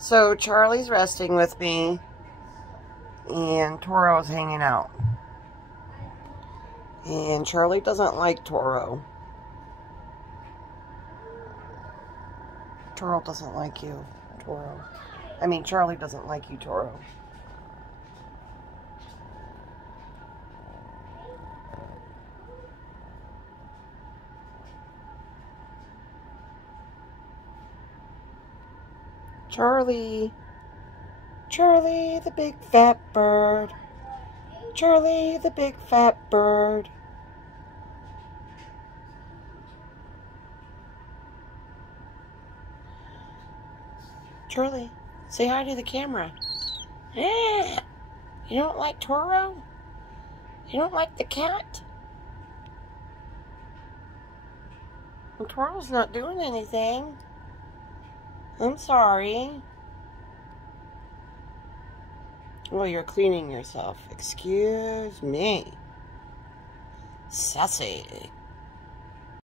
So Charlie's resting with me, and Toro's hanging out. And Charlie doesn't like Toro. Toro doesn't like you, Toro. I mean, Charlie doesn't like you, Toro. Charlie. Charlie the big fat bird. Charlie the big fat bird. Charlie, say hi to the camera. You don't like Toro? You don't like the cat? Well, Toro's not doing anything. I'm sorry. Well, you're cleaning yourself. Excuse me. Sassy.